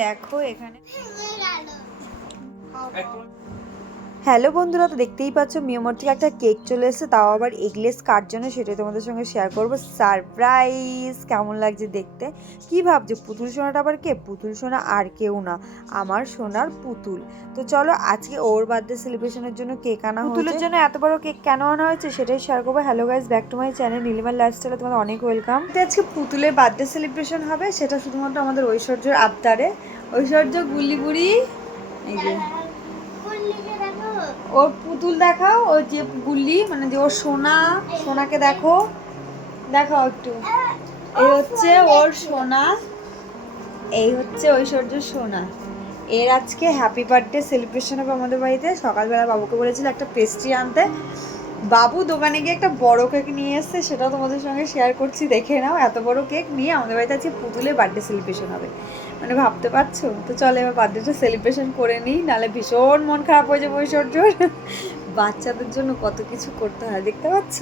দেখো এখানে হ্যালো বন্ধুরা, তো দেখতেই পাচ্ছ মিয়ামোর থেকে একটা কেক চলে এসেছে, তাও আবার এগলেস কার জন্য, সেটাই তোমাদের সঙ্গে শেয়ার করবো। সারপ্রাইজ! কেমন লাগছে দেখতে? কি ভাবছো পুতুল সোনাটা আবার কে? পুতুল সোনা আর কেউ না, আমার সোনার পুতুল। তো চলো আজকে ওর বার্থডে সেলিব্রেশনের জন্য কেক আনা হয়েছে। পুতুলের জন্য এত বড় কেক কেন আনা হয়েছে সেটাই শেয়ার করবো। Hello guys, back to my channel নীলিমার লাইফস্টাইলে তোমাদের অনেক ওয়েলকাম। আজকে পুতুলের বার্থডে সেলিব্রেশন হবে, সেটা শুধুমাত্র আমাদের ঐশ্বর্যর আবদারে। ঐশ্বর্য গুল্লি বুড়ি, এই যে ওর পুতুল দেখাও, ওর যে গুল্লি মানে যে ওর সোনা, সোনাকে দেখো, দেখাও একটু। এই হচ্ছে ওর সোনা, এই হচ্ছে ঐশ্বর্য সোনা। এর আজকে হ্যাপি বার্থডে সেলিব্রেশন হবে আমাদের বাড়িতে। সকালবেলা বাবুকে বলেছিল একটা পেস্ট্রি আনতে, বাবু দোকানে গিয়ে একটা বড় কেক নিয়ে এসছে, সেটাও তোমাদের সঙ্গে শেয়ার করছি, দেখে নাও। এত বড় কেক নিয়ে আমাদের বাড়িতে আজকে পুতুলের বার্থডে সেলিব্রেশন হবে, মানে ভাবতে পারছো? তো চলো এবার বার্থডেটা সেলিব্রেশন করে নিই, নাহলে ভীষণ মন খারাপ হয়ে যাবে ঐশ্বর্যর। বাচ্চাদের জন্য কত কিছু করতে হয়, দেখতে পাচ্ছ।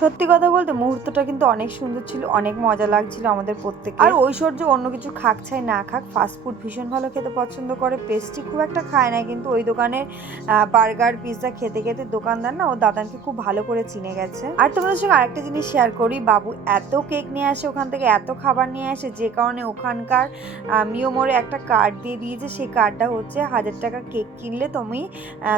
সত্যি কথা বলতে মুহূর্তটা কিন্তু অনেক সুন্দর ছিল, অনেক মজা লাগছিল আমাদের প্রত্যেকে। আর ঐশ্বর্য অন্য কিছু খাক চাই না খাক, ফাস্ট ফুড ভীষণ ভালো খেতে পছন্দ করে, পেস্ট্রি খুব একটা খায় না, কিন্তু ওই দোকানের বার্গার পিৎজা খেতে খেতে দোকানদার না ও দাদানকে খুব ভালো করে চিনে গেছে। আর তোমাদের সঙ্গে আরেকটা জিনিস শেয়ার করি, বাবু এত কেক নিয়ে আসে ওখান থেকে, এত খাবার নিয়ে আসে, যে কারণে ওখানকার মিওমোরে একটা কার্ড দিয়ে দিয়েছে। সেই কার্ডটা হচ্ছে 1000 টাকা কেক কিনলে তুমি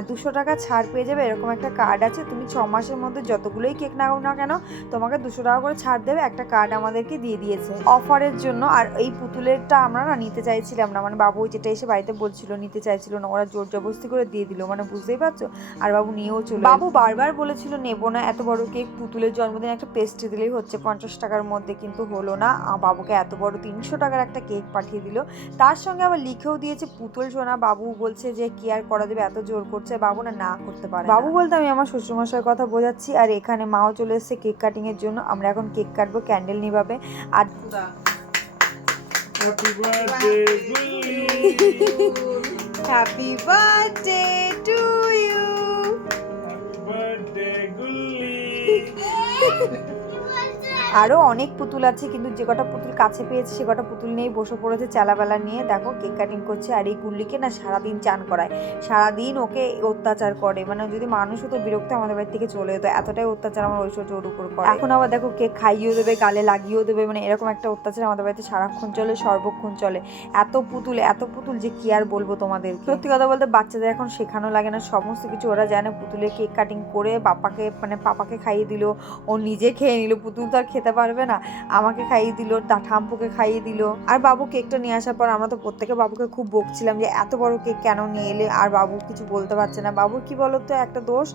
200 টাকা ছাড় পেয়ে যাবে, এরকম একটা কার্ড আছে। তুমি 6 মাসের মধ্যে যতগুলোই কেক নাও না কেন তোমাকে 200 টাকা করে ছাড় দেবে, একটা কার্ড আমাদেরকে দিয়ে দিয়েছে অফারের জন্য। আর এই পুতুলেরটা আমরা না নিতে চাইছিলাম না, মানে বাবু যেটা এসে বাড়িতে বলছিল নিতে চাইছিল না, ওরা জোর জবরদস্তি করে দিয়ে দিল, মানে বুঝতেই পারছো। আর বাবু নিয়েও চলে, বাবু বারবার বলেছিল নেবো না এত বড় কেক, পুতুলের জন্মদিন একটা পেস্ট্রি দিলেই হচ্ছে 50 টাকার মধ্যে, কিন্তু হলো না। বাবুকে এত বড় 300 টাকার একটা কেক পাঠিয়ে দিল, তার সঙ্গে আবার লিখেও দিয়েছে পুতুল সোনা। বাবু বলছে যে কি আর করা দেবে, এত জোর করছে, বাবু না করতে পারে। বাবু বলতে আমি আমার শ্বশুরমশাইয়ের কথা বোঝাচ্ছি। আর এখানে মাও চলে এসেছে কেক কাটিং এর জন্য, আমরা এখন কেক কাটবো, ক্যান্ডেল নিভাবে। আর হ্যাপি বার্থডে টু ইউ, আরও অনেক পুতুল আছে, কিন্তু যে কটা পুতুল কাছে পেয়েছে সে কটা পুতুল নিয়েই বসে পড়েছে চালাবেলা নিয়ে। দেখো কেক কাটিং করছে। আর এই গুল্লিকে না সারাদিন চান করায়, সারাদিন ওকে অত্যাচার করে, মানে যদি মানুষ হতো বিরক্ত আমাদের বাড়ি থেকে চলে যেত, এতটাই অত্যাচার আমার ঐশ্বর্য ওর উপর করে। এখন আবার দেখো কেক খাইয়েও দেবে, গালে লাগিয়েও দেবে, মানে এরকম একটা অত্যাচার আমাদের বাড়িতে সারাক্ষণ চলে, সর্বক্ষণ চলে। এত পুতুল যে কি আর বলবো তোমাদের। সত্যি কথা বলতে বাচ্চাদের এখন শেখানো লাগে না, সমস্ত কিছু ওরা জানে। পুতুলের কেক কাটিং করে বাপাকে মানে পাপাকে খাইয়ে দিল, ও নিজে খেয়ে নিল, পুতুল তো আর খেতে পারবে না, আমাকে খাইয়ে দিল, ঠাম্পুকে খাইয়ে দিল। আর বাবু কেকটা নিয়ে আসার পর আমরা তো প্রত্যেকে বাবুকে খুব বকছিলাম যে এত বড় কেক কেন নিয়ে এলে, আর বাবু কিছু বলতে পারছে না। বাবুর কি বলতো একটা দোষ,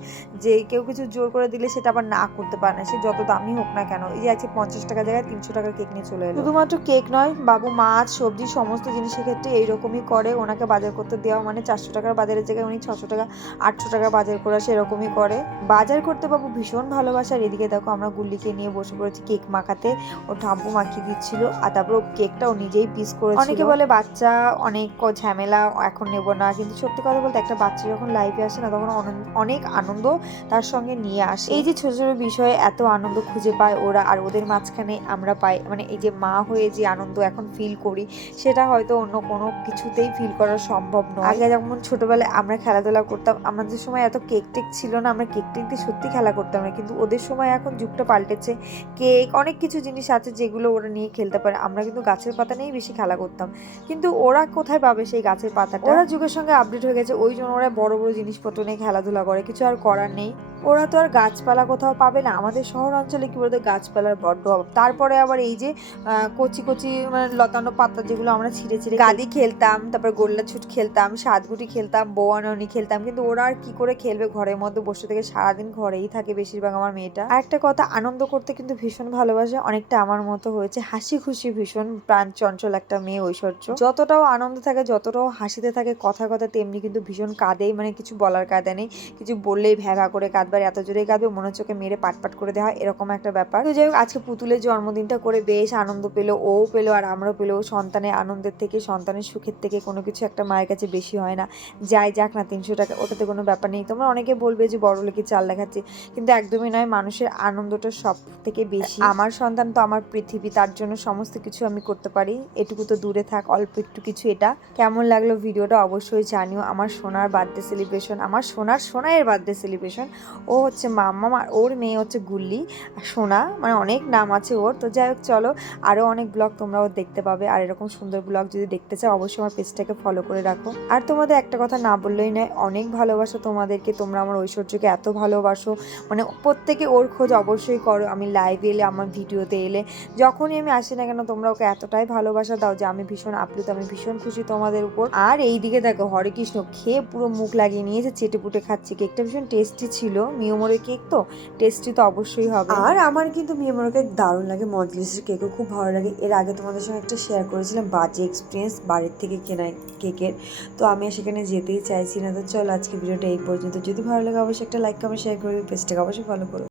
যে কেউ কিছু জোর করে দিলে সেটা আবার না করতে পারে না, সে যত দামি হোক না কেন। এই যে আজকে 50 টাকা জায়গায় 300 টাকার কেক নিয়ে চলে এলো। শুধুমাত্র কেক নয়, বাবু মাছ সবজি সমস্ত জিনিসের ক্ষেত্রে এইরকমই করে। ওনাকে বাজার করতে দেওয়া মানে 400 টাকার বাজারের জায়গায় উনি 600 টাকা 800 টাকা বাজার করে সেরকমই করে। বাজার করতে বাবু ভীষণ ভালোবাসে। আর এদিকে দেখো আমরা গুল্লিকে নিয়ে বসে পড়েছি কেক মাখাতে, ও ঠাম্পু মাখিয়ে দিচ্ছিল, আর তারপর ও কেকটা ও নিজেই পিস করেছিল। অনেকে বলে বাচ্চা অনেক ঝামেলা, এখন নেব না, কিন্তু সত্যি কথা বলতে একটা বাচ্চা যখন লাইফে আসে না, তখন অনেক আনন্দ তার সঙ্গে নিয়ে আসে। এই যে ছোট ছোট বিষয়ে এত আনন্দ খুঁজে পায় ওরা, আর ওদের মাঝখানে আমরা পাই, মানে এই যে মা হয়ে যে আনন্দ এখন ফিল করি, সেটা হয়তো অন্য কোনো কিছুতেই ফিল করা সম্ভব নয়। আগে যেমন ছোটবেলায় আমরা খেলাধুলা করতাম, আমাদের সময় এত কেক টেক ছিল না, আমরা কেক টেক দিয়ে সত্যি খেলা করতাম না, কিন্তু ওদের সময় এখন যুগটা পাল্টেছে, কেক অনেক কিছু জিনিস আছে যেগুলো ওরা নিয়ে খেলতে পারে। আমরা কিন্তু গাছের পাতা নিয়েই বেশি খেলা করতাম, কিন্তু ওরা কোথায় পাবে সেই গাছের পাতাটা? ওরা যুগের সঙ্গে আপডেট হয়ে গেছে, ওই জন্য ওরা বড় বড় জিনিসপত্র নিয়ে খেলাধুলা করে, কিছু আর করার নেই। ওরা তো আর গাছপালা কোথাও পাবে না, আমাদের শহর অঞ্চলে কি বলতো গাছপালার বড্ড অভাব। তারপরে আবার এই যে কচি কচি মানে লতানো পাতা যেগুলো আমরা ছিঁড়ে ছিঁড়ে গাদি খেলতাম, তারপর গোল্লা ছুট খেলতাম, সাতগুটি খেলতাম, বৌয়ানি খেলতাম, কিন্তু ওরা আর কি করে খেলবে, ঘরের মধ্যে বসে থেকে সারাদিন ঘরেই থাকে বেশিরভাগ আমার মেয়েটা। আর একটা কথা, আনন্দ করতে কিন্তু ভীষণ ভালোবাসে, অনেকটা আমার মতো হয়েছে, হাসি খুশি ভীষণ প্রাণ চঞ্চল একটা মেয়ে ঐশ্বর্য। যতটাও আনন্দ থাকে, যতটাও হাসিতে থাকে, কথা তেমনি কিন্তু ভীষণ কাঁদেই, মানে কিছু বলার কাঁদে নেই, কিছু বললেই ভ্যাভা করে কাঁদবে, কাঁদবে, আর এত জোরে কাঁদবে মনে হচ্ছে ওকে মেরে পাট করে দেওয়া হয়, এরকম একটা ব্যাপার। তো যাই হোক, আজকে পুতুলের জন্মদিনটা করে বেশ আনন্দ পেলো, ও পেলো আর আমরাও পেলো। সন্তানের আনন্দের থেকে, সন্তানের সুখের থেকে কোনো কিছু একটা মায়ের কাছে বেশি হয় না। যাই যাক না 300 টাকা, ওটাতে কোনো ব্যাপার নেই। তোমরা অনেকে বলবে যে বড়লোকের চাল দেখাচ্ছে, কিন্তু একদমই নয়। মানুষের আনন্দটা সব থেকে বেশি। আমার সন্তান তো আমার পৃথিবী, তার জন্য সমস্ত কিছু আমি করতে পারি। এটুকু তো দূরে থাক, অল্প একটু কিছু। এটা কেমন লাগলো ভিডিওটা অবশ্যই জানিও। আমার সোনার বার্থডে সেলিব্রেশন, আমার সোনার বার্থডে সেলিব্রেশন। ও হচ্ছে মাম্মাম আর ওর মেয়ে হচ্ছে গুল্লি, আর সোনা, মানে অনেক নাম আছে ওর। তো যাই হোক, চলো আরও অনেক ব্লগ তোমরাও দেখতে পাবে। আর এরকম সুন্দর ব্লগ যদি দেখতে চাও অবশ্যই আমার পেজটাকে ফলো করে রাখো। আর তোমাদের একটা কথা না বললেই নয়, অনেক ভালোবাসো তোমাদেরকে। তোমরা আমার ঐশ্বর্যকে এত ভালোবাসো, মানে প্রত্যেকে ওর খোঁজ অবশ্যই করো। আমি লাইভে এলে, আমার ভিডিওতে এলে, যখনই আমি আসি না কেন, তোমরা ওকে এতটাই ভালোবাসা দাও যে আমি ভীষণ আপ্লুত, আমি ভীষণ খুশি তোমাদের উপর। আর এইদিকে দেখো হরে কৃষ্ণ খেয়ে পুরো মুখ লাগিয়ে নিয়েছে, চেটে পুটে খাচ্ছে। কেকটা ভীষণ টেস্টি ছিল, মিওমোরের কেক তো টেস্টি তো অবশ্যই হবে। আর আমার কিন্তু মিওমোরের কেক দারুণ লাগে, মজলিসের কেকও খুব ভালো লাগে। এর আগে তোমাদের সঙ্গে একটা শেয়ার করেছিলাম বাজে এক্সপিরিয়েন্স বাড়ির থেকে কেনা কেকের, তো আমি সেখানে যেতেই চাইছি না। তো চলো আজকে ভিডিওটা এই পর্যন্ত। যদি ভালো লাগে অবশ্যই একটা লাইক কমেন্ট শেয়ার করবে, পেজটাকে অবশ্যই ফলো করো।